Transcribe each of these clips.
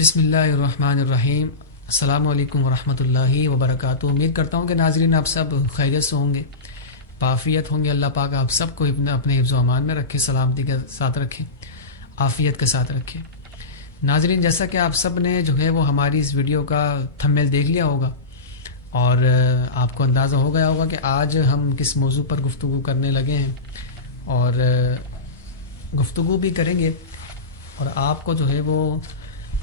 بسم اللہ الرحمن الرحیم۔ السلام علیکم ورحمۃ اللہ وبرکاتہ۔ امید کرتا ہوں کہ ناظرین آپ سب خیریت سے ہوں گے، پافیت ہوں گے۔ اللہ پاک آپ سب کو اپنے حفظ و امان میں رکھے، سلامتی کے ساتھ رکھے، عافیت کے ساتھ رکھے۔ ناظرین، جیسا کہ آپ سب نے جو ہے وہ ہماری اس ویڈیو کا تھمبنیل دیکھ لیا ہوگا اور آپ کو اندازہ ہو گیا ہوگا کہ آج ہم کس موضوع پر گفتگو کرنے لگے ہیں، اور گفتگو بھی کریں گے اور آپ کو جو ہے وہ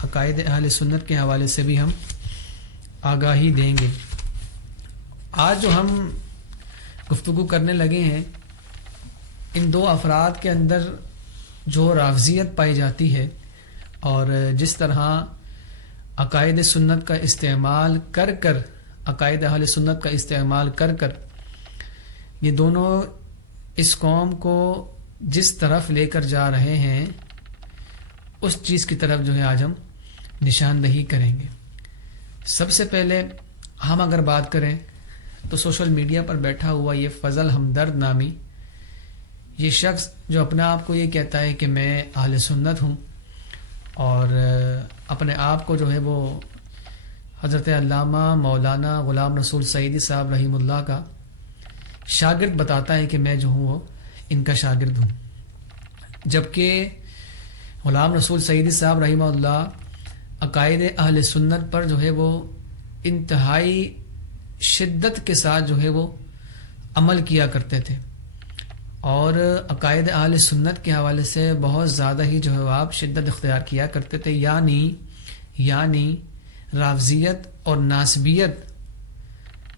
عقائد اہل سنت کے حوالے سے بھی ہم آگاہی دیں گے۔ آج جو ہم گفتگو کرنے لگے ہیں، ان دو افراد کے اندر جو رافضیت پائی جاتی ہے اور جس طرح عقائد سنت کا استعمال کر کر، عقائد اہل سنت کا استعمال کر کر یہ دونوں اس قوم کو جس طرف لے کر جا رہے ہیں، اس چیز کی طرف جو ہے آج ہم نشاندہی کریں گے۔ سب سے پہلے ہم اگر بات کریں تو سوشل میڈیا پر بیٹھا ہوا یہ فضل ہمدرد نامی یہ شخص جو اپنے آپ کو یہ کہتا ہے کہ میں اہل سنت ہوں، اور اپنے آپ کو جو ہے وہ حضرت علامہ مولانا غلام رسول سعیدی صاحب رحمہ اللہ کا شاگرد بتاتا ہے کہ میں جو ہوں وہ ان کا شاگرد ہوں، جبکہ غلام رسول سعیدی صاحب رحمہ اللہ عقائد اہل سنت پر جو ہے وہ انتہائی شدت کے ساتھ جو ہے وہ عمل کیا کرتے تھے، اور عقائد اہل سنت کے حوالے سے بہت زیادہ ہی جو ہے آپ شدت اختیار کیا کرتے تھے، یعنی رافضیت اور ناسبیت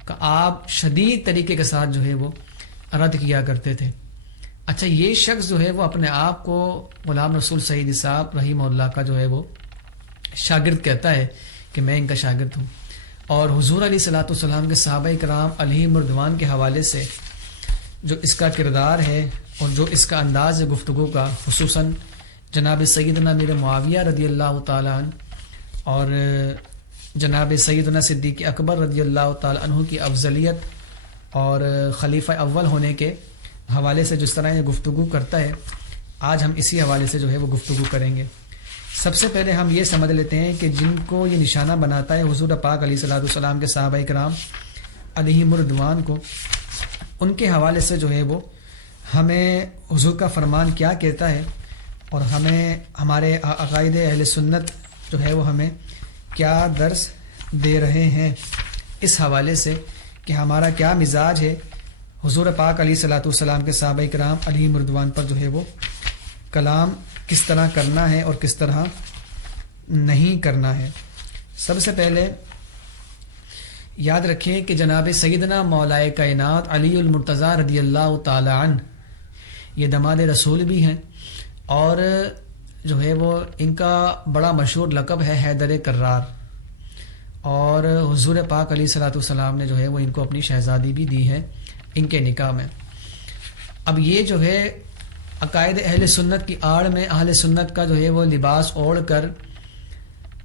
کا آپ شدید طریقے کے ساتھ جو ہے وہ رد کیا کرتے تھے۔ اچھا، یہ شخص جو ہے وہ اپنے آپ کو غلام رسول سعیدی صاحب رحمہ اللہ کا جو ہے وہ شاگرد کہتا ہے کہ میں ان کا شاگرد ہوں، اور حضور علیہ الصلوۃ والسلام کے صحابہ کرام علیہم رضوان کے حوالے سے جو اس کا کردار ہے اور جو اس کا انداز ہے گفتگو کا، خصوصاً جناب سیدنا امیر معاویہ رضی اللہ تعالیٰ عنہ اور جناب سیدنا صدیق اکبر رضی اللہ تعالیٰ عنہ کی افضلیت اور خلیفہ اول ہونے کے حوالے سے جس طرح یہ گفتگو کرتا ہے، آج ہم اسی حوالے سے جو ہے وہ گفتگو کریں گے۔ سب سے پہلے ہم یہ سمجھ لیتے ہیں کہ جن کو یہ نشانہ بناتا ہے حضور پاک علیہ الصلوۃ والسلام کے صحابہ کرام علیہم رضوان کو، ان کے حوالے سے جو ہے وہ ہمیں حضور کا فرمان کیا کہتا ہے، اور ہمیں ہمارے عقائد اہل سنت جو ہے وہ ہمیں کیا درس دے رہے ہیں، اس حوالے سے کہ ہمارا کیا مزاج ہے حضور پاک علیہ الصلوۃ والسلام کے صحابہ کرام علیہم رضوان پر جو ہے وہ کلام کس طرح کرنا ہے اور کس طرح نہیں کرنا ہے۔ سب سے پہلے یاد رکھیں کہ جناب سیدنا مولائے کائنات علی المرتضیٰ رضی اللہ تعالی عنہ یہ دماد رسول بھی ہیں، اور جو ہے وہ ان کا بڑا مشہور لقب ہے حیدر کرار، اور حضور پاک علیہ الصلوۃ والسلام نے جو ہے وہ ان کو اپنی شہزادی بھی دی ہے ان کے نکاح میں۔ اب یہ جو ہے عقائد اہل سنت کی آڑ میں اہل سنت کا جو ہے وہ لباس اوڑھ کر،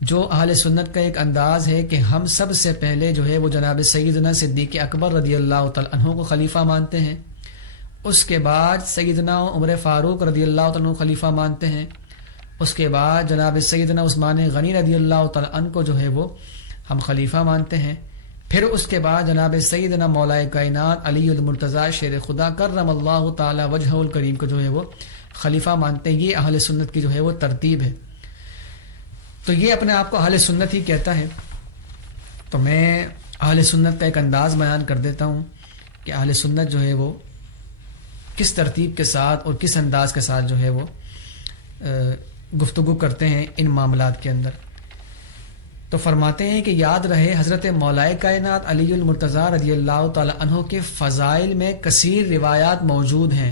جو اہل سنت کا ایک انداز ہے کہ ہم سب سے پہلے جو ہے وہ جناب سیدنا صدیق اکبر رضی اللہ تعالیٰ عنہ کو خلیفہ مانتے ہیں، اس کے بعد سیدنا عمر فاروق رضی اللہ تعالیٰ عنہ خلیفہ مانتے ہیں، اس کے بعد جناب سیدنا عثمان غنی رضی اللہ تعالیٰ عنہ کو جو ہے وہ ہم خلیفہ مانتے ہیں، پھر اس کے بعد جناب سیدنا مولائے کائنات علی المرتضیٰ شیر خدا کرم اللہ تعالی وجہہ الکریم کو جو ہے وہ خلیفہ مانتے ہیں۔ یہ اہل سنت کی جو ہے وہ ترتیب ہے۔ تو یہ اپنے آپ کو اہل سنت ہی کہتا ہے، تو میں اہل سنت کا ایک انداز بیان کر دیتا ہوں کہ اہل سنت جو ہے وہ کس ترتیب کے ساتھ اور کس انداز کے ساتھ جو ہے وہ گفتگو کرتے ہیں ان معاملات کے اندر۔ تو فرماتے ہیں کہ یاد رہے حضرت مولائے کائنات علی المرتضیٰ رضی اللہ تعالی عنہ کے فضائل میں کثیر روایات موجود ہیں،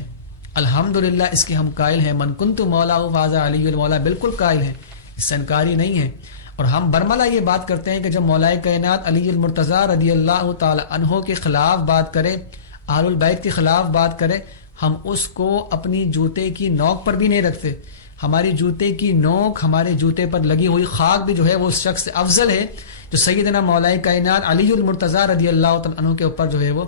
الحمدللہ اس کے ہم قائل ہیں، من کنت مولا فاذا علی المولا، بالکل قائل ہیں، اس سے انکاری نہیں ہے، اور ہم برملا یہ بات کرتے ہیں کہ جب مولائے کائنات علی المرتضیٰ رضی اللہ تعالی عنہ کے خلاف بات کرے، اہل البیت کے خلاف بات کرے، ہم اس کو اپنی جوتے کی نوک پر بھی نہیں رکھتے، ہماری جوتے کی نوک، ہمارے جوتے پر لگی ہوئی خاک بھی جو ہے وہ اس شخص سے افضل ہے جو سیدنا مولائے کائنات علی المرتضیٰ رضی اللہ تعالیٰ عنہ کے اوپر جو ہے وہ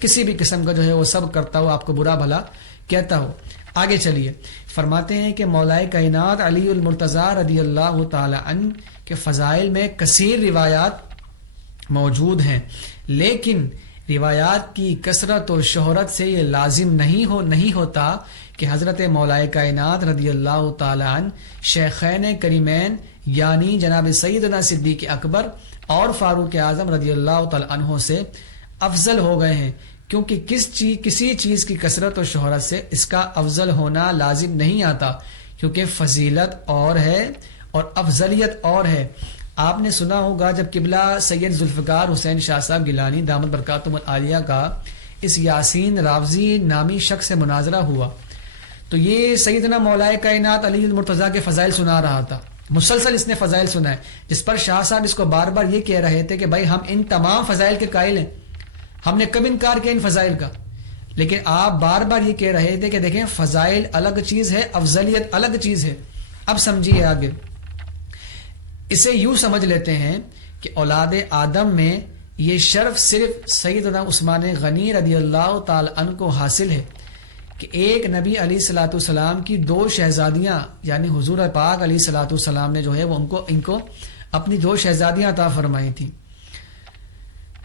کسی بھی قسم کا جو ہے وہ سب کرتا ہو، آپ کو برا بھلا کہتا ہو۔ آگے چلیے، فرماتے ہیں کہ مولائے کائنات علی المرتضیٰ رضی اللہ تعالی عنہ کہ فضائل میں کثیر روایات موجود ہیں، لیکن روایات کی کثرت و شہرت سے یہ لازم نہیں ہوتا کہ حضرت مولا کائنات رضی اللہ تعالی عنہ شیخین کریمین یعنی جناب سیدنا صدیق اکبر اور فاروق اعظم رضی اللہ تعالی عنہ سے افضل ہو گئے ہیں، کیونکہ کسی چیز کی کثرت و شہرت سے اس کا افضل ہونا لازم نہیں آتا، کیونکہ فضیلت اور ہے اور افضلیت اور ہے۔ آپ نے سنا ہوگا جب قبلہ سید ذوالفقار حسین شاہ صاحب گیلانی دامت برکاتہم العالیہ کا اس یاسین راوزی نامی شخص سے مناظرہ ہوا، تو یہ سیدنا مولا کائنات علی المرتضیٰ کے فضائل سنا رہا تھا، مسلسل اس نے فضائل سنائے، جس پر شاہ صاحب اس کو بار بار یہ کہہ رہے تھے کہ بھائی ہم ان تمام فضائل کے قائل ہیں، ہم نے کب انکار کیا ان فضائل کا، لیکن آپ بار بار یہ کہہ رہے تھے کہ دیکھیں فضائل الگ چیز ہے، افضلیت الگ چیز ہے۔ اب سمجھیے آگے، اسے یوں سمجھ لیتے ہیں کہ اولاد آدم میں یہ شرف صرف سیدنا عثمان غنی رضی اللہ تعالی عنہ کو حاصل ہے کہ ایک نبی علیہ الصلوۃ والسلام کی دو شہزادیاں یعنی حضور پاک علیہ الصلوۃ والسلام نے جو ہے وہ ان کو اپنی دو شہزادیاں عطا فرمائی تھیں۔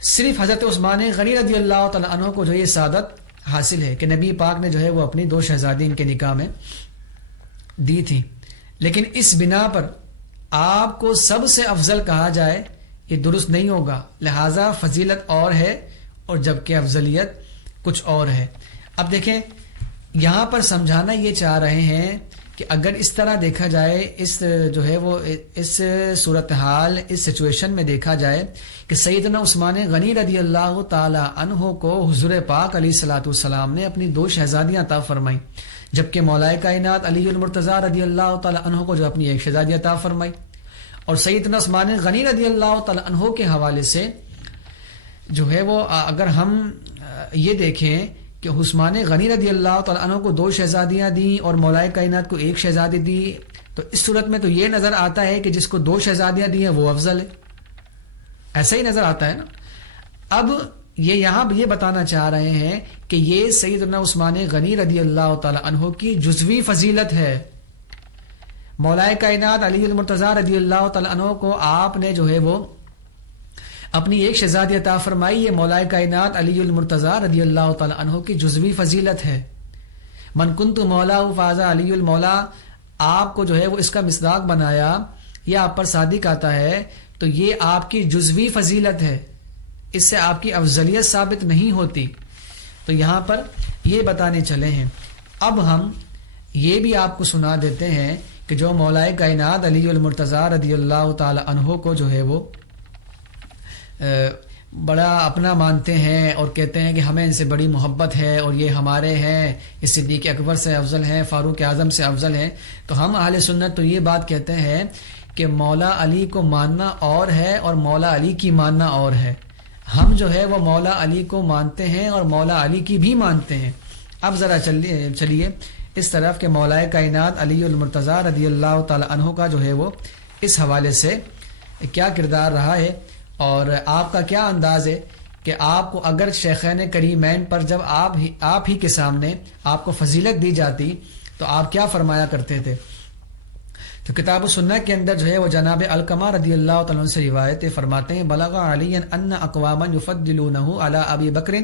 صرف حضرت عثمان غنی رضی اللہ تعالی عنہ کو جو یہ سعادت حاصل ہے کہ نبی پاک نے جو ہے وہ اپنی دو شہزادی ان کے نکاح میں دی تھی، لیکن اس بنا پر آپ کو سب سے افضل کہا جائے یہ درست نہیں ہوگا، لہذا فضیلت اور ہے اور جبکہ افضلیت کچھ اور ہے۔ اب دیکھیں یہاں پر سمجھانا یہ چاہ رہے ہیں کہ اگر اس طرح دیکھا جائے، اس جو ہے وہ اس صورتحال اس سچویشن میں دیکھا جائے کہ سیدنا عثمان غنی رضی اللہ تعالی عنہ کو حضور پاک علیہ الصلوۃ والسلام نے اپنی دو شہزادیاں عطا فرمائی، جبکہ مولا کائنات علی المرتضیٰ رضی اللہ تعالی عنہ کو جو اپنی ایک شہزادی عطا فرمائی، اور سیدنا عثمان غنی رضی اللہ تعالی عنہ کے حوالے سے جو ہے وہ اگر ہم یہ دیکھیں کہ عثمان غنی رضی اللہ تعالی عنہ کو دو شہزادیاں دیں اور مولا کائنات کو ایک شہزادی دی، تو اس صورت میں تو یہ نظر آتا ہے کہ جس کو دو شہزادیاں دی ہیں وہ افضل ہے، ایسا ہی نظر آتا ہے نا۔ اب یہ یہاں یہ بتانا چاہ رہے ہیں کہ یہ سیدنا عثمان غنی رضی اللہ تعالی عنہ کی جزوی فضیلت ہے۔ مولا کائنات علی المرتضیٰ رضی اللہ تعالی عنہ کو آپ نے جو ہے وہ اپنی ایک شہزادی عطا فرمائی، یہ مولا کائنات علی المرتضیٰ رضی اللہ تعالی عنہ کی جزوی فضیلت ہے۔ من کنت مولا فاز علی المولا، آپ کو جو ہے وہ اس کا مصداق بنایا، یہ آپ پر صادق آتا ہے، تو یہ آپ کی جزوی فضیلت ہے، اس سے آپ کی افضلیت ثابت نہیں ہوتی۔ تو یہاں پر یہ بتانے چلے ہیں۔ اب ہم یہ بھی آپ کو سنا دیتے ہیں کہ جو مولا کائنات علی المرتضیٰ رضی اللہ تعالی عنہ کو جو ہے وہ بڑا اپنا مانتے ہیں اور کہتے ہیں کہ ہمیں ان سے بڑی محبت ہے اور یہ ہمارے ہیں، یہ صدیق اکبر سے افضل ہیں، فاروق اعظم سے افضل ہیں، تو ہم اہل سنت تو یہ بات کہتے ہیں کہ مولا علی کو ماننا اور ہے اور مولا علی کی ماننا اور ہے۔ ہم جو ہے وہ مولا علی کو مانتے ہیں اور مولا علی کی بھی مانتے ہیں۔ اب ذرا چلیے اس طرف کہ مولا کائنات علی المرتضیٰ رضی اللہ تعالی عنہ کا جو ہے وہ اس حوالے سے کیا کردار رہا ہے اور آپ کا کیا انداز ہے کہ آپ کو اگر شیخین کریمین پر جب آپ ہی کے سامنے آپ کو فضیلت دی جاتی تو آپ کیا فرمایا کرتے تھے؟ تو کتاب و سنہ کے اندر جو ہے وہ جناب علقمہ رضی اللہ تعالیٰ عنہ سے روایت فرماتے ہیں، بلغ علی ان اقواما یفضلونہ علی ابی بکر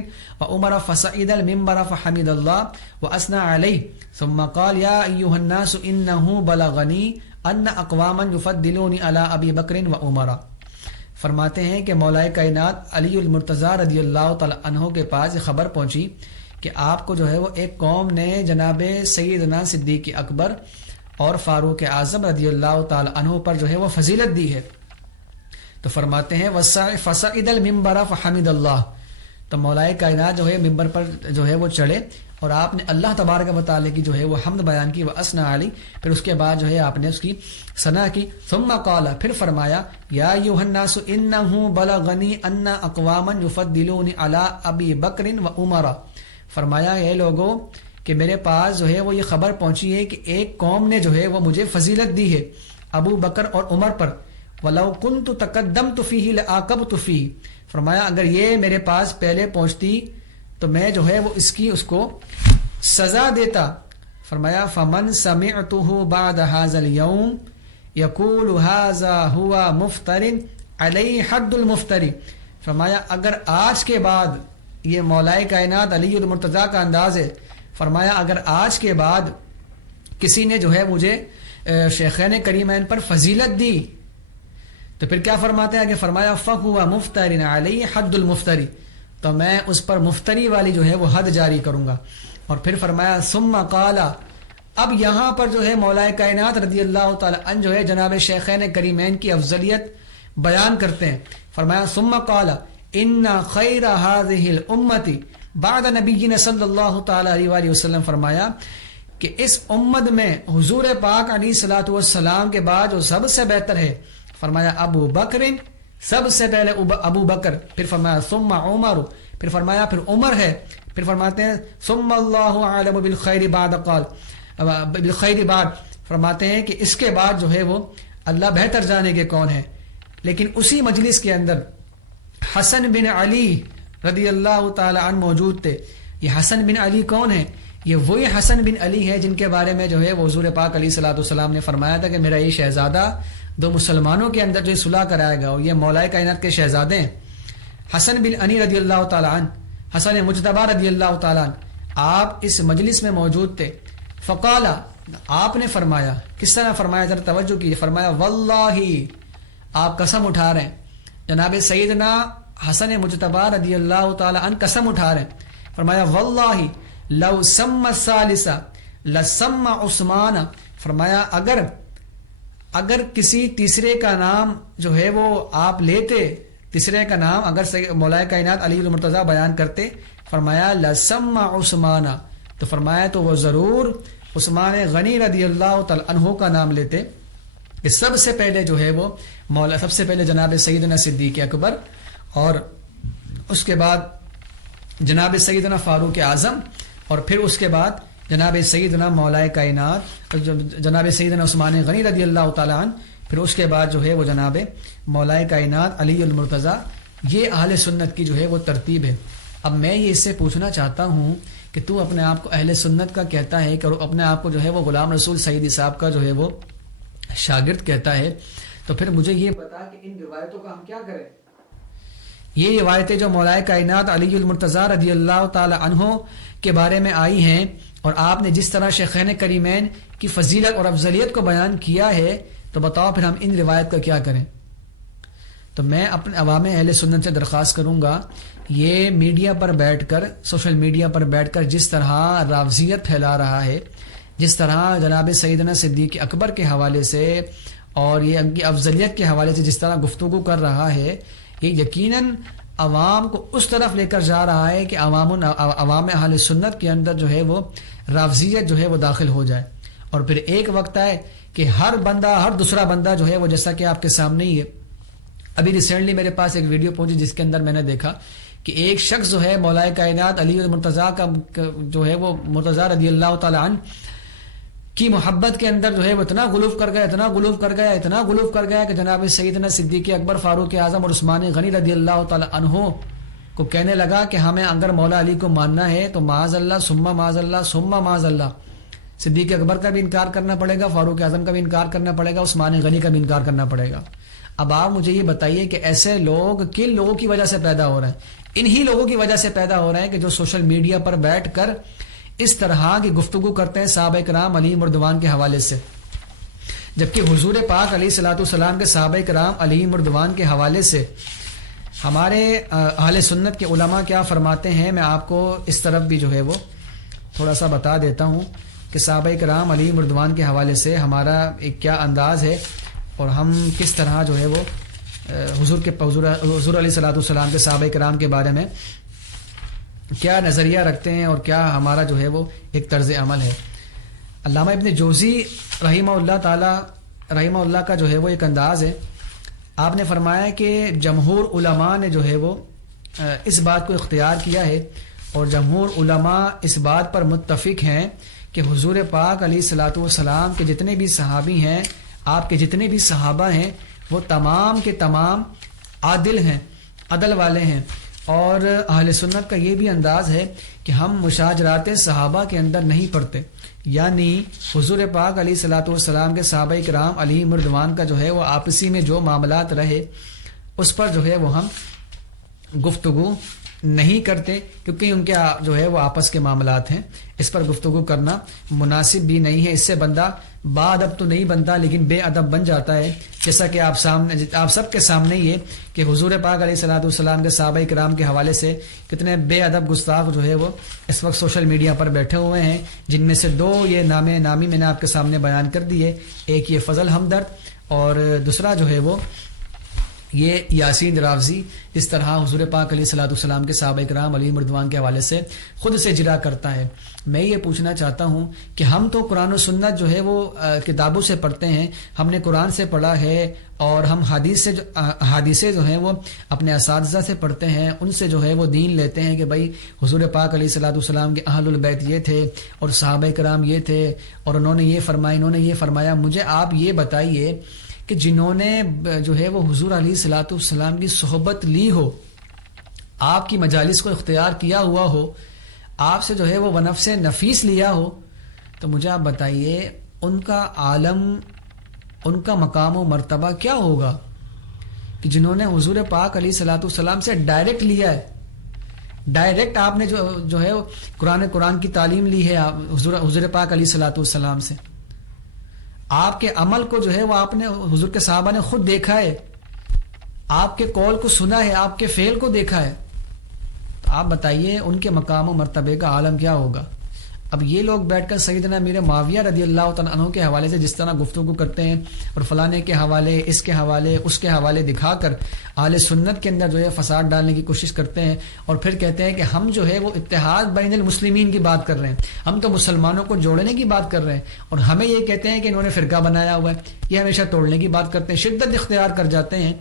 وعمر فصعد المنبر فحمد اللہ واثنى علیہ ثم قال یا ایھا الناس انہ بلغنی ان اقواما یفضلونی علی ابی بکر وعمر۔ فرماتے ہیں کہ مولا کائنات علی المرتضیٰ رضی اللہ تعالی عنہ کے پاس یہ خبر پہنچی کہ آپ کو جو ہے وہ ایک قوم نے جناب سیدنا صدیق اکبر اور فاروق اعظم رضی اللہ تعالی عنہ پر جو ہے وہ فضیلت دی ہے۔ تو فرماتے ہیں فصعد المنبر فحمد اللہ، تو مولا کائنات جو ہے ممبر پر جو ہے وہ چڑھے اور آپ نے اللہ تبارک و تعالی کی جو ہے وہ حمد بیان کی، واثنى علی، پھر اس کے بعد جو ہے آپ نے اس کی ثنا کی، ثم قال، پھر فرمایا یا ایھا الناس انہ بلغنی ان اقواما یفضلون علی ابی بکر وعمر۔ فرمایا اے لوگوں کہ میرے پاس جو ہے وہ یہ خبر پہنچی ہے کہ ایک قوم نے جو ہے وہ مجھے فضیلت دی ہے ابو بکر اور عمر پر، وَلَوْ كُنْتُ تَقَدَّمْتُ فِيهِ لَآقَبْتُ فِيهِ۔ فرمایا اگر یہ میرے پاس پہلے پہنچتی تو میں جو ہے وہ اس کو سزا دیتا۔ فرمایا فَمَنْ سَمِعْتُهُ بَعْدَ هَذَا الْيَوْمِ، یقول ھذا ھوا مفتر علیہ حد المفتری. فرمایا اگر آج کے بعد، یہ مولائے کائنات علی المرتضیٰ کا انداز ہے، فرمایا اگر آج کے بعد کسی نے جو ہے مجھے شیخین کریمین پر فضیلت دی تو پھر کیا فرماتے ہیں کہ فرمایا فَهُوَ مُفْتَرٍ عَلَيْهِ حَدُّ الْمُفْتَرِ، تو میں اس پر مفتری والی جو ہے وہ حد جاری کروں گا. اور پھر فرمایا ثم قال، اب یہاں پر جو ہے مولائے کائنات رضی اللہ تعالی عنہ جو ہے جناب شیخین کریمین کی افضلیت بیان کرتے ہیں. فرمایا ثم قال ان خیر هذه الامه بعد نبینا صلی اللہ تعالی علیہ وآلہ وسلم، فرمایا کہ اس امت میں حضور پاک علیہ الصلوۃ والسلام کے بعد جو سب سے بہتر ہے، فرمایا ابو بکر، سب سے پہلے ابو بکر، پھر فرمایا ثم عمر، پھر فرمایا پھر عمر ہے، پھر فرماتے ہیں ثم اللہ عالم بالخیر بعد قال بالخیر بعد، فرماتے ہیں کہ اس کے بعد جو ہے وہ اللہ بہتر جانے کے کون ہے. لیکن اسی مجلس کے اندر حسن بن علی رضی اللہ تعالی عنہ موجود تھے. یہ حسن بن علی کون ہے؟ یہ وہی حسن بن علی ہے جن کے بارے میں جو ہے وہ حضور پاک علیہ الصلوۃ والسلام نے فرمایا تھا کہ میرا یہ شہزادہ دو مسلمانوں کے اندر جو صلح کرائے گا، اور یہ مولائے کائنات کے شہزادے ہیں. حسن بن علی رضی اللہ تعالی عنہ، حسن مجتبی رضی اللہ تعالی عنہ، آپ اس مجلس میں موجود تھے. فقال، آپ نے فرمایا، کس طرح فرمایا ذرا توجہ کیجیے، فرمایا واللہ، آپ قسم اٹھا رہے ہیں، جناب سیدنا حسن مجتبی رضی اللہ تعالی عنہ قسم اٹھا رہے ہیں. فرمایا واللہ لو سم الثالث لسم عثمان، فرمایا اگر کسی تیسرے کا نام جو ہے وہ آپ لیتے، تیسرے کا نام اگر مولائے کائنات علی المرتضیٰ بیان کرتے، فرمایا لسم عثمان، تو فرمایا تو وہ ضرور عثمان غنی رضی اللہ تعالی عنہ کا نام لیتے کہ سب سے پہلے جو ہے وہ مولا، سب سے پہلے جناب سیدنا صدیق اکبر، اور اس کے بعد جناب سیدنا فاروق اعظم، اور پھر اس کے بعد جناب سیدنا مولائے کائنات جناب سیدنا عثمان غنی رضی اللہ تعالی عنہ، پھر اس کے بعد جو ہے وہ جناب مولائے کائنات علی المرتضیٰ. یہ اہل سنت کی جو ہے وہ ترتیب ہے. اب میں یہ اس سے پوچھنا چاہتا ہوں کہ تو اپنے آپ کو اہل سنت کا کہتا ہے کہ اپنے آپ کو جو ہے وہ غلام رسول سیدی صاحب کا جو ہے وہ شاگرد کہتا ہے، تو پھر مجھے یہ بتا کہ ان روایتوں کا ہم کیا کریں. یہ روایتیں جو مولائے کائنات علی المرتضیٰ رضی اللہ تعالی عنہ کے بارے میں آئی ہیں، اور آپ نے جس طرح شیخین کریمین کی فضیلت اور افضلیت کو بیان کیا ہے، تو بتاؤ پھر ہم ان روایت کا کیا کریں. تو میں اپنے عوام اہل سنت سے درخواست کروں گا، یہ میڈیا پر بیٹھ کر، سوشل میڈیا پر بیٹھ کر جس طرح رافضیت پھیلا رہا ہے، جس طرح جناب سیدنا صدیق اکبر کے حوالے سے اور یہ ان کی افضلیت کے حوالے سے جس طرح گفتگو کر رہا ہے، یہ یقیناً عوام کو اس طرف لے کر جا رہا ہے کہ عوام اہل سنت کے اندر جو ہے وہ رافضیت جو ہے وہ داخل ہو جائے. اور پھر ایک وقت آئے کہ ہر دوسرا بندہ جو ہے وہ، جیسا کہ آپ کے سامنے ہی ہے، ابھی ریسنٹلی میرے پاس ایک ویڈیو پہنچی جس کے اندر میں نے دیکھا کہ ایک شخص جو ہے مولائے کائنات علی المرتضیٰ کا جو ہے وہ مرتضیٰ رضی اللہ تعالی عنہ کی محبت کے اندر جو ہے وہ اتنا غلوف کر گیا کہ جناب سیدنا صدیق اکبر، فاروق اعظم اور عثمان غنی رضی اللہ تعالی عنہ کو کہنے لگا کہ ہمیں اگر مولا علی کو ماننا ہے تو معاذ اللہ ثم معاذ اللہ ثم معاذ اللہ، صدیق اکبر کا بھی انکار کرنا پڑے گا، فاروق اعظم کا بھی انکار کرنا پڑے گا، عثمان غنی کا بھی انکار کرنا پڑے گا. اب آپ مجھے یہ بتائیے کہ ایسے لوگ کن لوگوں کی وجہ سے پیدا ہو رہے ہیں؟ انہی لوگوں کی وجہ سے پیدا ہو رہے ہیں کہ جو سوشل میڈیا پر بیٹھ کر اس طرح کی گفتگو کرتے ہیں صحابہ کرام علیہم رضوان کے حوالے سے، جبکہ حضور پاک علیہ الصلوۃ والسلام کے صحابہ کرام علیہم رضوان کے حوالے سے ہمارے اہل سنت کے علماء کیا فرماتے ہیں. میں آپ کو اس طرف بھی جو ہے وہ تھوڑا سا بتا دیتا ہوں کہ صحابہ کرام علیہم رضوان کے حوالے سے ہمارا ایک کیا انداز ہے، اور ہم کس طرح جو ہے وہ حضور علیہ الصلوۃ والسلام کے صحابہ کرام کے بارے میں کیا نظریہ رکھتے ہیں، اور کیا ہمارا جو ہے وہ ایک طرز عمل ہے. علامہ ابن جوزی رحمہ اللہ کا جو ہے وہ ایک انداز ہے. آپ نے فرمایا کہ جمہور علماء نے جو ہے وہ اس بات کو اختیار کیا ہے، اور جمہور علماء اس بات پر متفق ہیں کہ حضور پاک علیہ الصلوۃ والسلام کے جتنے بھی صحابی ہیں، آپ کے جتنے بھی صحابہ ہیں، وہ تمام کے تمام عادل ہیں، عدل والے ہیں. اور اہل سنت کا یہ بھی انداز ہے کہ ہم مشاجرات صحابہ کے اندر نہیں پڑھتے، یعنی حضور پاک علیہ الصلوۃ والسلام کے صحابہ کرام علیہم رضوان کا جو ہے وہ آپسی میں جو معاملات رہے اس پر جو ہے وہ ہم گفتگو نہیں کرتے، کیونکہ ان کے جو ہے وہ آپس کے معاملات ہیں، اس پر گفتگو کرنا مناسب بھی نہیں ہے۔ اس سے بندہ با ادب تو نہیں بنتا لیکن بے ادب بن جاتا ہے، جیسا کہ آپ سب کے سامنے یہ کہ حضور پاک علیہ الصلوۃ والسلام کے صحابہ کرام کے حوالے سے کتنے بے ادب گستاخ جو ہے وہ اس وقت سوشل میڈیا پر بیٹھے ہوئے ہیں، جن میں سے دو یہ نامی میں نے آپ کے سامنے بیان کر دیے، ایک یہ فضل ہمدرد اور دوسرا جو ہے وہ یہ یاسین راوزی۔ اس طرح حضور پاک علیہ الصلوۃ والسلام کے صحابہ کرام علیہم رضوان کے حوالے سے خود سے جرا کرتا ہے۔ میں یہ پوچھنا چاہتا ہوں کہ ہم تو قرآن و سنت جو ہے وہ کتابوں سے پڑھتے ہیں، ہم نے قرآن سے پڑھا ہے، اور ہم حدیثیں جو ہیں وہ اپنے اساتذہ سے پڑھتے ہیں، ان سے جو ہے وہ دین لیتے ہیں کہ بھائی حضور پاک علیہ الصلوۃ والسلام کے اہل البیت یہ تھے اور صحابہ کرام یہ تھے اور انہوں نے یہ فرمایا، انہوں نے یہ فرمایا۔ مجھے آپ یہ بتائیے کہ جنہوں نے جو ہے وہ حضور علیہ الصلوۃ والسلام کی صحبت لی ہو، آپ کی مجالس کو اختیار کیا ہوا ہو، آپ سے جو ہے وہ نفس نفیس لیا ہو، تو مجھے آپ بتائیے ان کا عالم، ان کا مقام و مرتبہ کیا ہوگا کہ جنہوں نے حضور پاک علیہ الصلوۃ والسلام سے ڈائریکٹ لیا ہے، ڈائریکٹ آپ نے جو ہے قرآن کی تعلیم لی ہے حضور پاک علیہ الصلوۃ والسلام سے، آپ کے عمل کو جو ہے وہ آپ نے حضور کے صحابہ نے خود دیکھا ہے، آپ کے قول کو سنا ہے، آپ کے فعل کو دیکھا ہے، تو آپ بتائیے ان کے مقام و مرتبے کا عالم کیا ہوگا۔ اب یہ لوگ بیٹھ کر سیدنا امیر معاویہ رضی اللہ تعالیٰ عنہ کے حوالے سے جس طرح گفتگو کرتے ہیں اور فلانے کے حوالے، اس کے حوالے، اس کے حوالے دکھا کر اہل سنت کے اندر جو ہے فساد ڈالنے کی کوشش کرتے ہیں، اور پھر کہتے ہیں کہ ہم جو ہے وہ اتحاد بین المسلمین کی بات کر رہے ہیں، ہم تو مسلمانوں کو جوڑنے کی بات کر رہے ہیں، اور ہمیں یہ کہتے ہیں کہ انہوں نے فرقہ بنایا ہوا ہے، یہ ہمیشہ توڑنے کی بات کرتے ہیں، شدت اختیار کر جاتے ہیں۔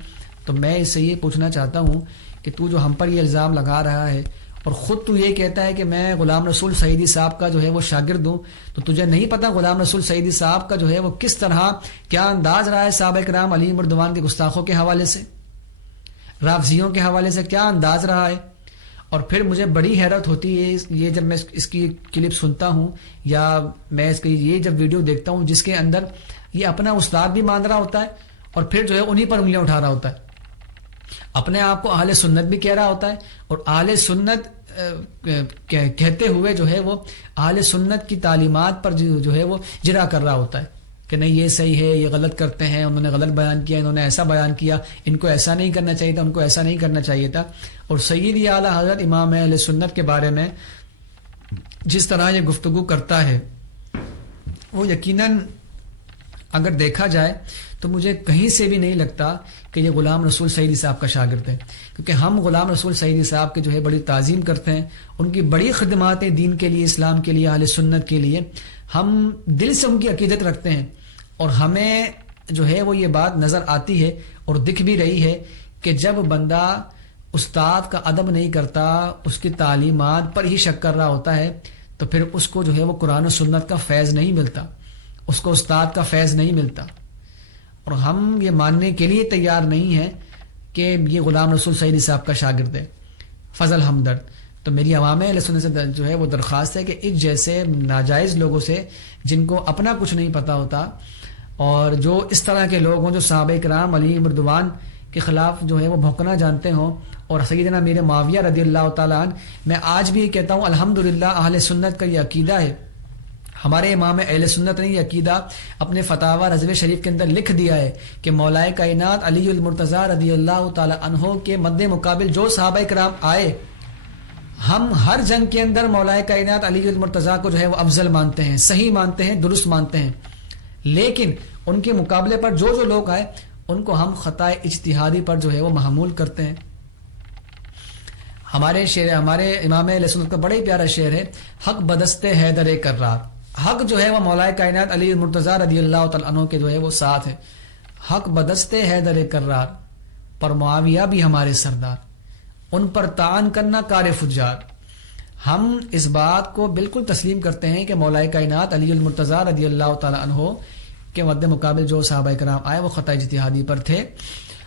تو میں اس سے یہ پوچھنا چاہتا ہوں کہ تو جو ہم پر یہ الزام لگا رہا ہے اور خود تو یہ کہتا ہے کہ میں غلام رسول سعیدی صاحب کا جو ہے وہ شاگرد ہوں، تو تجھے نہیں پتا غلام رسول سعیدی صاحب کا جو ہے وہ کس طرح کیا انداز رہا ہے صحابہ کرام علیہم رضوان کے گستاخوں کے حوالے سے، رافضیوں کے حوالے سے کیا انداز رہا ہے۔ اور پھر مجھے بڑی حیرت ہوتی ہے یہ جب میں اس کی کلپ سنتا ہوں یا میں اس کی یہ جب ویڈیو دیکھتا ہوں جس کے اندر یہ اپنا استاد بھی مان رہا ہوتا ہے اور پھر جو ہے انہی پر انگلیاں اٹھا رہا ہوتا ہے، اپنے آپ کو اہل سنت بھی کہہ رہا ہوتا ہے، اور اہل سنت کہتے ہوئے جو ہے وہ اہل سنت کی تعلیمات پر جو ہے وہ جرا کر رہا ہوتا ہے کہ نہیں یہ صحیح ہے، یہ غلط کرتے ہیں، انہوں نے غلط بیان کیا، انہوں نے ایسا بیان کیا، ان کو ایسا نہیں کرنا چاہیے تھا، ان کو ایسا نہیں کرنا چاہیے تھا۔ اور سیدی اعلیٰ حضرت امام اہل سنت کے بارے میں جس طرح یہ گفتگو کرتا ہے وہ یقیناً اگر دیکھا جائے تو مجھے کہیں سے بھی نہیں لگتا کہ یہ غلام رسول سعیدی صاحب کا شاگرد ہے، کیونکہ ہم غلام رسول سعیدی صاحب کے جو ہے بڑی تعظیم کرتے ہیں، ان کی بڑی خدمات ہیں دین کے لیے، اسلام کے لیے، اہل سنت کے لیے، ہم دل سے ان کی عقیدت رکھتے ہیں، اور ہمیں جو ہے وہ یہ بات نظر آتی ہے اور دکھ بھی رہی ہے کہ جب بندہ استاد کا ادب نہیں کرتا، اس کی تعلیمات پر ہی شک کر رہا ہوتا ہے، تو پھر اس کو جو ہے وہ قرآن و سنت کا فیض نہیں ملتا، اس کو استاد کا فیض نہیں ملتا، اور ہم یہ ماننے کے لیے تیار نہیں ہیں کہ یہ غلام رسول سعیدی صاحب کا شاگرد ہے فضل ہمدرد۔ تو میری عوام اہل سنت سے جو ہے وہ درخواست ہے کہ اس جیسے ناجائز لوگوں سے جن کو اپنا کچھ نہیں پتا ہوتا اور جو اس طرح کے لوگ ہوں جو صحابہ کرام علیہم رضوان کے خلاف جو ہے وہ بھونکنا جانتے ہوں، اور سیدنا امیر معاویہ رضی اللہ تعالیٰ عنہ، میں آج بھی یہ کہتا ہوں الحمدللہ اہل سنت کا یہ عقیدہ ہے، ہمارے امام اہل سنت نے یہ عقیدہ اپنے فتاوی رضوی شریف کے اندر لکھ دیا ہے کہ مولا کائنات علی المرتضیٰ رضی اللہ تعالی عنہ کے مد مقابل جو صحابہ کرام آئے، ہم ہر جنگ کے اندر مولا کائنات علی المرتضیٰ کو جو ہے وہ افضل مانتے ہیں، صحیح مانتے ہیں، درست مانتے ہیں، لیکن ان کے مقابلے پر جو لوگ آئے ان کو ہم خطا اجتہادی پر جو ہے وہ محمول کرتے ہیں۔ ہمارے امام اہل سنت کا بڑا ہی پیارا شعر ہے، حق بدست حیدر کرار، حق جو ہے وہ مولا کائنات علی المرتضیٰ رضی اللہ تعالیٰ عنہ کے جو ہے وہ ساتھ ہے، حق بدست حیدر کرار، پر معاویہ بھی ہمارے سردار، ان پر طعن کرنا کار فجار۔ ہم اس بات کو بالکل تسلیم کرتے ہیں کہ مولا کائنات علی المرتضیٰ رضی اللہ تعالیٰ عنہ کے مد مقابل جو صحابہ کرام آئے وہ خطا اجتہادی پر تھے،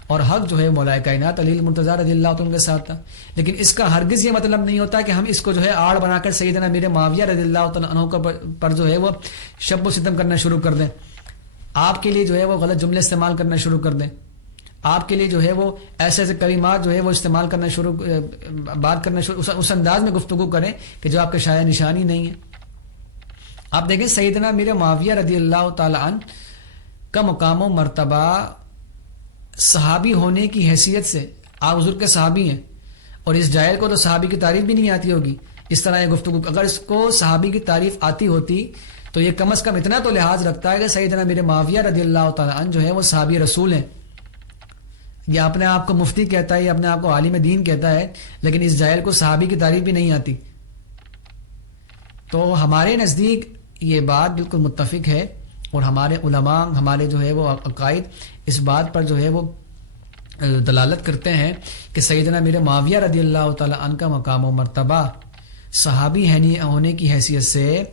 اور حق جو ہے مولا کائنات علی المرتضیٰ رضی اللہ عنہ کے ساتھ تھا. لیکن اس کا ہرگز یہ مطلب نہیں ہوتا کہ ہم اس کو جو ہے آڑ بنا کر سیدنا امیر معاویہ رضی اللہ عنہ پر جو ہے وہ شب و ستم کرنا شروع کر دیں, آپ کے لیے جو ہے وہ غلط جملے استعمال کرنا شروع کر دیں, آپ کے لیے جو ہے وہ ایسے ایسے کلمات جو ہے وہ استعمال کرنا شروع, بات کرنا شروع, اس انداز میں گفتگو کریں کہ جو آپ کے شایع نشانی نہیں ہے. آپ دیکھیں سیدنا امیر معاویہ رضی اللہ تعالی عنہ کا مقام و مرتبہ صحابی ہونے کی حیثیت سے, آپ حضور کے صحابی ہیں, اور اس جاہل کو تو صحابی کی تعریف بھی نہیں آتی ہوگی. اس طرح یہ گفتگو, اگر اس کو صحابی کی تعریف آتی ہوتی تو یہ کم از کم اتنا تو لحاظ رکھتا ہے کہ سیدنا امیر معاویہ رضی اللہ تعالی عنہ جو ہے وہ صحابی رسول ہیں. یہ اپنے آپ کو مفتی کہتا ہے, یہ اپنے آپ کو عالم دین کہتا ہے, لیکن اس جاہل کو صحابی کی تعریف بھی نہیں آتی. تو ہمارے نزدیک یہ بات بالکل متفق ہے, اور ہمارے علماء, ہمارے جو ہے وہ عقائد اس بات پر جو ہے وہ دلالت کرتے ہیں کہ سیدنا امیر معاویہ رضی اللہ تعالی عنہ کا مقام و مرتبہ صحابی ہونے کی حیثیت سے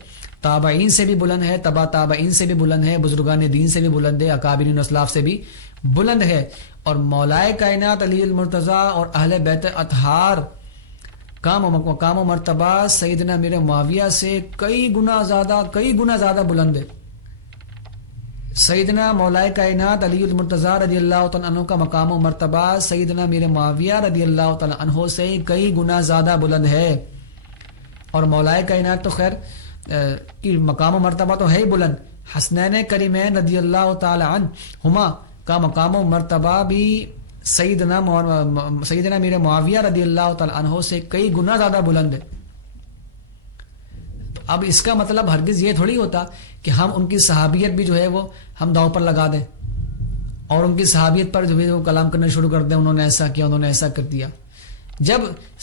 تابعین سے بھی بلند ہے, تبا تابعین سے بھی بلند ہے, بزرگان دین سے بھی بلند ہے, اکابرین اسلاف سے بھی بلند ہے. اور مولائے کائنات علی المرتضیٰ اور اہل بیت اطہار کا مقام و مرتبہ سیدنا امیر معاویہ سے کئی گنا زیادہ بلند ہے. سیدنا مولائے کائنات علی المرتضیٰ رضی اللہ تعالیٰ عنہ کا مقام و مرتبہ سیدنا امیر معاویہ رضی اللہ تعالیٰ عنہ سے کئی گنا زیادہ بلند ہے. اور مولائے کائنات تو خیر کی مقام و مرتبہ تو ہے ہی بلند, حسنین کریمین رضی اللہ تعالی عنہما کا مقام و مرتبہ بھی سیدنا امیر معاویہ رضی اللہ تعالی عنہ سے کئی گنا زیادہ بلند ہے. تو اب اس کا مطلب ہرگز یہ تھوڑی ہوتا کہ ہم ان کی صحابیت بھی جو ہے وہ ہم داؤ پر لگا دیں اور ان کی صحابیت پر جو ہے وہ کلام کرنا شروع کر دیں, انہوں نے ایسا کیا, انہوں نے ایسا کر دیا. جب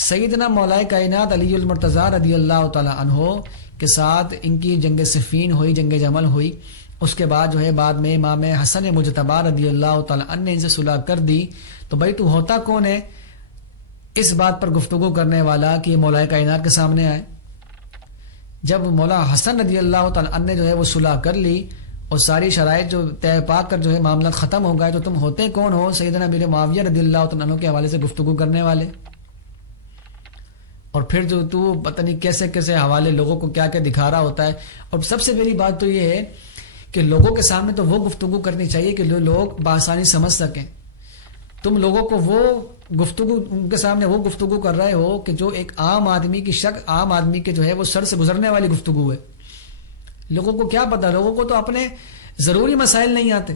سیدنا مولائے کائنات علی المرتضیٰ رضی اللہ تعالی عنہ کے ساتھ ان کی جنگ صفین ہوئی, جنگ جمل ہوئی, اس کے بعد جو ہے بعد میں امام حسن مجتبی رضی اللہ تعالی عنہ نے ان سے صلح کر دی, تو بھائی تو ہوتا کون ہے اس بات پر گفتگو کرنے والا کہ یہ مولائے کائنات کے سامنے آئے. جب مولا حسن رضی اللہ تعالی عنہ نے جو ہے وہ صلح کر لی اور ساری شرائط جو طے پا کر جو ہے معاملات ختم ہو گئے, تو تم ہوتے کون ہو سیدنا امیر معاویہ رضی اللہ تعالی عنہ کے حوالے سے گفتگو کرنے والے. اور پھر جو تو پتہ نہیں کیسے کیسے حوالے لوگوں کو کیا کیا دکھا رہا ہوتا ہے. اور سب سے پہلی بات تو یہ ہے کہ لوگوں کے سامنے تو وہ گفتگو کرنی چاہیے کہ لوگ بآسانی سمجھ سکیں. تم لوگوں کو وہ گفتگو, ان کے سامنے وہ گفتگو کر رہے ہو کہ جو ایک عام آدمی کی عام آدمی کے جو ہے وہ سر سے گزرنے والی گفتگو ہے. لوگوں کو کیا پتا, لوگوں کو تو اپنے ضروری مسائل نہیں آتے.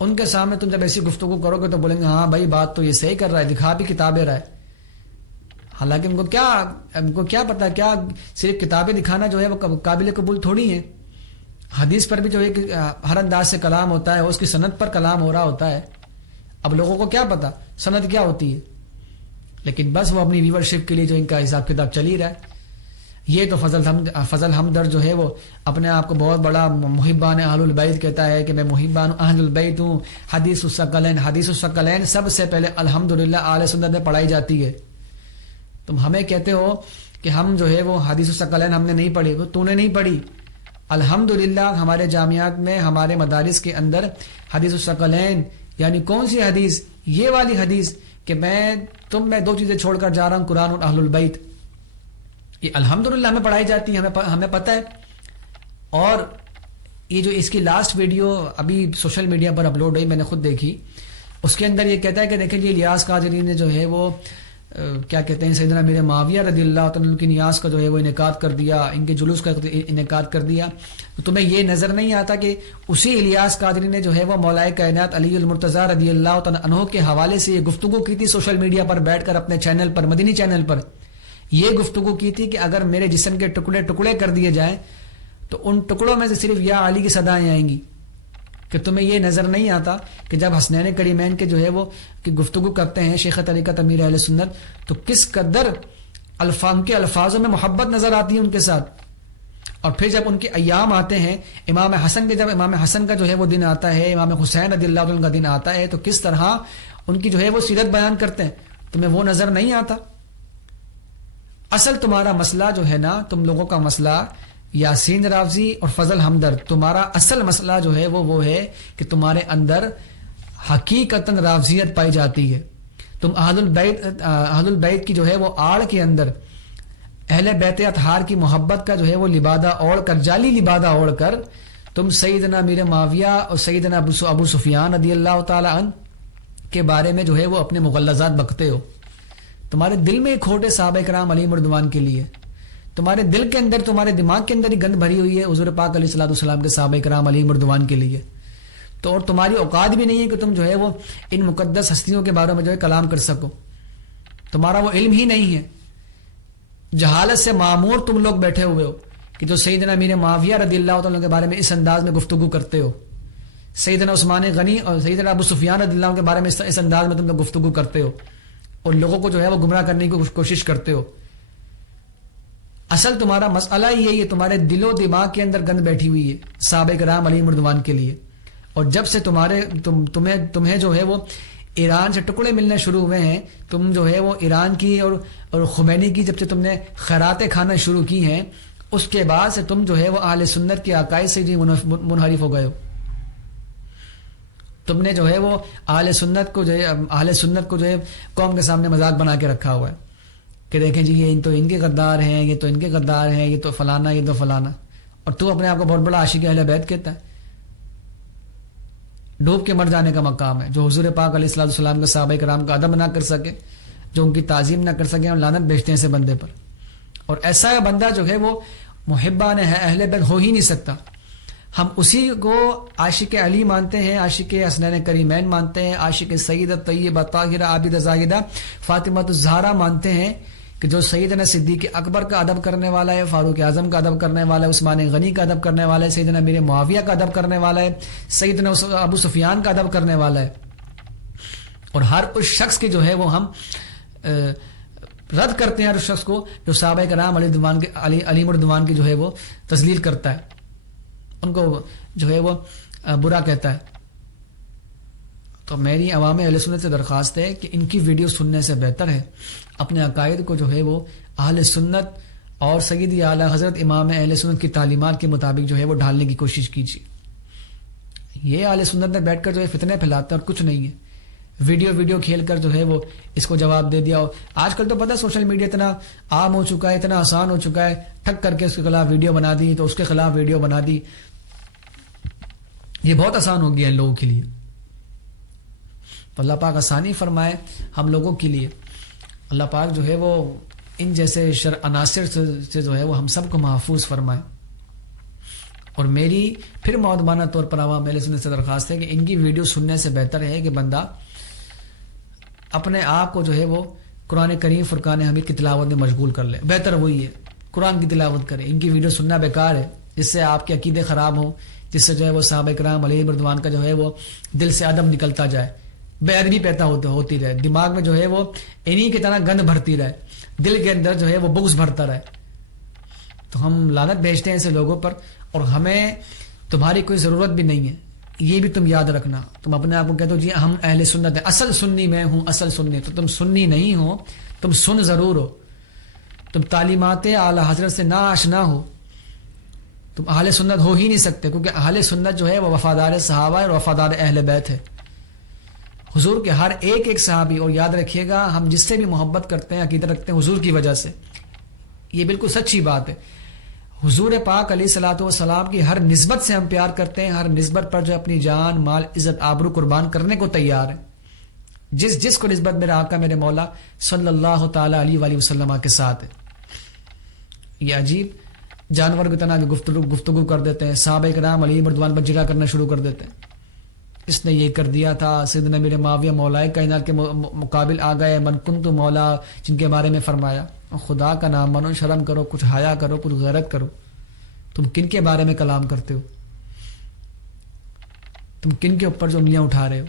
ان کے سامنے تم جب ایسی گفتگو کرو گے تو بولیں گے ہاں بھائی بات تو یہ صحیح کر رہا ہے, دکھا بھی کتابیں رہا ہے. حالانکہ ان کو کیا پتا, کیا صرف کتابیں دکھانا جو ہے وہ قابل قبول تھوڑی ہے. حدیث پر بھی جو ایک ہر انداز سے کلام ہوتا ہے, اس کی سند پر کلام ہو رہا ہوتا ہے. اب لوگوں کو کیا پتا سند کیا ہوتی ہے, لیکن بس وہ اپنی ویورشپ کے لیے جو ان کا حساب کتاب چل ہی رہا ہے. یہ تو فضل ہمدر جو ہے وہ اپنے آپ کو بہت بڑا محبان اہل البیت کہتا ہے کہ میں محبان اہل البیت ہوں. حدیث الثقلین سب سے پہلے الحمدللہ اہل سنت میں پڑھائی جاتی ہے. تم ہمیں کہتے ہو کہ ہم جو ہے وہ حدیث الثقلین ہم نے نہیں پڑھی, وہ تو نے نہیں پڑھی. الحمدللہ ہمارے جامعات میں, ہمارے مدارس کے اندر حدیث الثقلین یعنی کون سی حدیث, یہ والی حدیث کہ میں دو چیزیں چھوڑ کر جا رہا ہوں, قرآن اور اہل البیت, یہ الحمدللہ ہمیں پڑھائی جاتی ہے, ہمیں پتہ ہے. اور یہ جو اس کی لاسٹ ویڈیو ابھی سوشل میڈیا پر اپلوڈ ہوئی, میں نے خود دیکھی, اس کے اندر یہ کہتا ہے کہ دیکھیں یہ الیاس قادری نے جو ہے وہ کیا کہتے ہیں سیدنا امیر معاویہ رضی اللہ تعالیٰ کی نیاز کا جو ہے وہ انعقاد کر دیا, ان کے جلوس کا انعقاد کر دیا. تو تمہیں یہ نظر نہیں آتا کہ اسی الیاس قادری نے جو ہے وہ مولائے کائنات علی المرتضیٰ رضی اللہ تعالیٰ عنہ کے حوالے سے یہ گفتگو کی تھی سوشل میڈیا پر بیٹھ کر, اپنے چینل پر, مدنی چینل پر یہ گفتگو کی تھی کہ اگر میرے جسم کے ٹکڑے ٹکڑے کر دیے جائیں تو ان ٹکڑوں میں سے صرف یا علی کی صدائیں آئیں گی. کہ تمہیں یہ نظر نہیں آتا کہ جب حسنین کریمین کے جو ہے وہ کہ گفتگو کرتے ہیں شیخ طریقت امیر اہل سنت, تو کس قدر کے الفاظوں میں محبت نظر آتی ہے ان کے ساتھ. اور پھر جب ان کے ایام آتے ہیں امام حسن کا جو ہے وہ دن آتا ہے, امام حسین رضی اللہ عنہ کا دن آتا ہے, تو کس طرح ان کی جو ہے وہ سیرت بیان کرتے ہیں, تمہیں وہ نظر نہیں آتا. اصل تمہارا مسئلہ جو ہے نا, تم لوگوں کا مسئلہ یاسین رافضی اور فضل ہمدرد, تمہارا اصل مسئلہ جو ہے وہ ہے کہ تمہارے اندر حقیقتاً رافضیت پائی جاتی ہے. تم اہل البیت کی جو ہے وہ آڑ کے اندر اہل بیت اطہار کی محبت کا جو ہے وہ لبادہ اوڑھ کر، جعلی لبادہ اوڑھ کر تم سیدنا امیر معاویہ اور سیدنا ابو سفیان رضی اللہ تعالی عنہ کے بارے میں جو ہے وہ اپنے مغلظات بکتے ہو. تمہارے دل میں ایک کھوٹ ہے صحابہ کرام علیہم رضوان کے لیے، تمہارے دل کے اندر، تمہارے دماغ کے اندر ہی گند بھری ہوئی ہے حضور پاک علیہ الصلوۃ والسلام کے صحابہ کرام علیہم رضوان کے لیے. تو اور تمہاری اوقات بھی نہیں ہے کہ تم جو ہے وہ ان مقدس ہستیوں کے بارے میں جو ہے کلام کر سکو. تمہارا وہ علم ہی نہیں ہے. جہالت سے معمور تم لوگ بیٹھے ہوئے ہو کہ جو سیدنا امیر معاویہ رضی اللہ تعالیٰ کے بارے میں اس انداز میں گفتگو کرتے ہو، سیدنا عثمان غنی اور سیدنا ابو سفیان رضی اللہ عنہ کے بارے میں اس انداز میں تم لوگ گفتگو کرتے ہو اور لوگوں کو جو ہے وہ گمراہ کرنے کی کوشش کرتے ہو. اصل تمہارا مسئلہ ہی یہی ہے، تمہارے دل و دماغ کے اندر گند بیٹھی ہوئی ہے صحابہ کرام علیہم رضوان کے لیے. اور جب سے تمہیں جو ہے وہ ایران سے ٹکڑے ملنے شروع ہوئے ہیں، تم جو ہے وہ ایران کی اور خمینی کی جب سے تم نے خیراتیں کھانا شروع کی ہیں، اس کے بعد سے تم جو ہے وہ اہل سنت کے عقائد سے جی منحرف ہو گئے ہو. تم نے جو ہے وہ اہل سنت کو جو ہے قوم کے سامنے مذاق بنا کے رکھا ہوا ہے کہ دیکھیں جی یہ تو ان کے غدار ہیں، یہ تو ان کے غدار ہیں، یہ تو فلانا، یہ تو فلانا. اور تو اپنے آپ کو بہت بڑا عاشق اہل بیت کہتا ہے. ڈوب کے مر جانے کا مقام ہے. جو حضور پاک علیہ الصلوۃ والسلام کے صحابہ کرام کا ادب نہ کر سکے، جو ان کی تعظیم نہ کر سکے، اور لعنت بھیجتے ہیں ایسے بندے پر. اور ایسا بندہ جو ہے وہ محبان اہل بیت ہو ہی نہیں سکتا. ہم اسی کو عاشق علی مانتے ہیں، عاشق حسنین کریمین مانتے ہیں، عاشق سیدہ طیبہ طاہرہ عابدہ زاہدہ فاطمہ الزہرا مانتے ہیں کہ جو سیدنا صدیق اکبر کا ادب کرنے والا ہے، فاروق اعظم کا ادب کرنے والا ہے، عثمان غنی کا ادب کرنے والا ہے، سیدنا امیر معاویہ کا ادب کرنے والا ہے، سیدنا ابو سفیان کا ادب کرنے والا ہے. اور ہر اس شخص کی جو ہے وہ ہم رد کرتے ہیں، ہر اس شخص کو جو صحابہ کرام علیہم رضوان کی جو ہے وہ تذلیل کرتا ہے، ان کو جو ہے وہ برا کہتا ہے. تو میری عوام اہل سنت سے درخواست ہے کہ ان کی ویڈیو سننے سے بہتر ہے اپنے عقائد کو جو ہے وہ اہل سنت اور سیدی اعلیٰ حضرت امام اہل سنت کی تعلیمات کے مطابق جو ہے وہ ڈھالنے کی کوشش کیجیے. یہ اہل سنت میں بیٹھ کر جو ہے فتنے پھیلاتے ہیں اور کچھ نہیں ہے. ویڈیو کھیل کر جو ہے وہ اس کو جواب دے دیا. اور آج کل تو پتہ سوشل میڈیا اتنا عام ہو چکا ہے، اتنا آسان ہو چکا ہے، ٹھک کر کے اس کے خلاف ویڈیو بنا دی تو اس کے خلاف ویڈیو بنا دی. یہ بہت آسان ہو گیا ان لوگوں کے لیے. تو اللہ پاک آسانی فرمائے ہم لوگوں کے لیے. اللہ پاک جو ہے وہ ان جیسے عناصر سے جو ہے وہ ہم سب کو محفوظ فرمائے. اور میری پھر معدمانہ طور پر عوام اہل سنت سے درخواست ہے کہ ان کی ویڈیو سننے سے بہتر ہے کہ بندہ اپنے آپ کو جو ہے وہ قرآن کریم فرقان حمید کی تلاوت میں مشغول کر لے. بہتر وہی ہے قرآن کی تلاوت کرے. ان کی ویڈیو سننا بیکار ہے، جس سے آپ کے عقیدے خراب ہوں، جس سے جو ہے وہ صحابہ کرام علیہم رضوان کا جو ہے وہ دل سے ادب نکلتا جائے، بے ادبی پیدا ہوتی رہے، دماغ میں جو ہے وہ انہی کی طرح گند بھرتی رہے، دل کے اندر جو ہے وہ بغض بھرتا رہے. تو ہم لعنت بھیجتے ہیں ایسے لوگوں پر. اور ہمیں تمہاری کوئی ضرورت بھی نہیں ہے، یہ بھی تم یاد رکھنا. تم اپنے آپ کو کہتے ہو جی ہم اہل سنت ہیں، اصل سنی میں ہوں، اصل سنی. تو تم سنی نہیں ہو، تم سن ضرور ہو. تم تعلیمات اعلی حضرت سے نا آشنا ہو، تم اہل سنت ہو ہی نہیں سکتے. کیونکہ اہل سنت جو ہے وہ وفادار صحابہ اور وفادار اہل بیت ہے، حضور کے ہر ایک صحابی. اور یاد رکھیے گا ہم جس سے بھی محبت کرتے ہیں، عقیدہ رکھتے ہیں حضور کی وجہ سے. یہ بالکل سچی بات ہے. حضور پاک علیہ الصلوۃ والسلام کی ہر نسبت سے ہم پیار کرتے ہیں، ہر نسبت پر جو اپنی جان، مال، عزت، آبرو قربان کرنے کو تیار ہیں. جس کو نسبت میرے آقا میرے مولا صلی اللہ تعالی علیہ وآلہ وسلم کے ساتھ ہے. یہ عجیب جانور کی طرح گفتگو کر دیتے ہیں، صحابہ کرام علیہ رضوان پر جرا کرنا شروع کر دیتے ہیں. اس نے یہ کر دیا تھا، سیدنا میرے معاویہ مولا کائنات کے مقابل آ گئے، من کنت مولا، جن کے بارے میں فرمایا. خدا کا نام منو، شرم کرو، کچھ حیا کرو، کچھ غیرت کرو. تم کن کے بارے میں کلام کرتے ہو؟ تم کن کے اوپر جو انگلیاں اٹھا رہے ہو؟